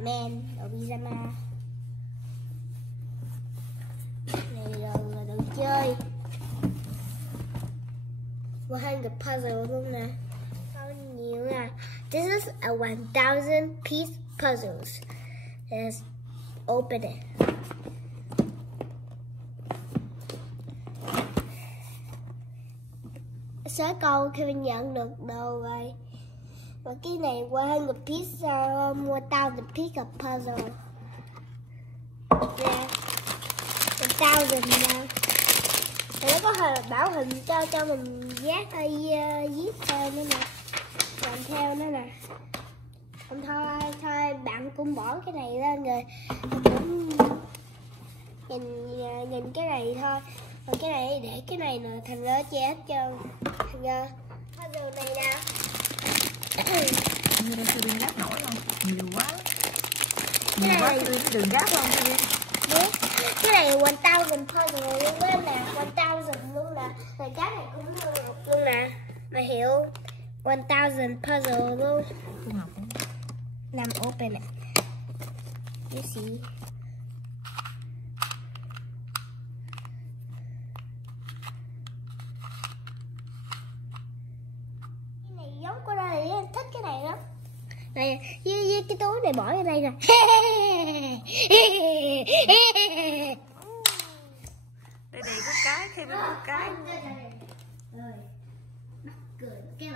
Spider-Man, đồ pyjama. Này là đồ chơi. 100 puzzle luôn nè. Bao nhiêu nè. This is a 1000 piece puzzles. Let's open it. Số câu khi mình nhận được đồ rồi. Và cái này 100 piece, 1000 piece of puzzle. Nè, 1000 nè. Nó có bảo hình cho mình dát hay viết theo nữa nè. Làm theo nữa nè. Không thôi bạn cũng bỏ cái này lên rồi. Cũng nhìn cái này thôi. Còn cái này để cái này nè, thành ra che hết trơn. Thành ra puzzle này nè. Như đây tôi gác nổi không? Nhiều quá. Nhiều quá tôi đừng gác không tôi. Cái này 1000 puzzle luôn đó nè, 1000 luôn nè. Rồi cái này cũng luôn nè. Mà hiệu 1000 puzzle luôn. Tôi học không? Làm open it. You see. Cái này giống của đây, em thích cái này lắm. Này, với cái túi này bỏ ở đây nè. Đây này có cái, thêm có cái. Rồi, mắc cười cái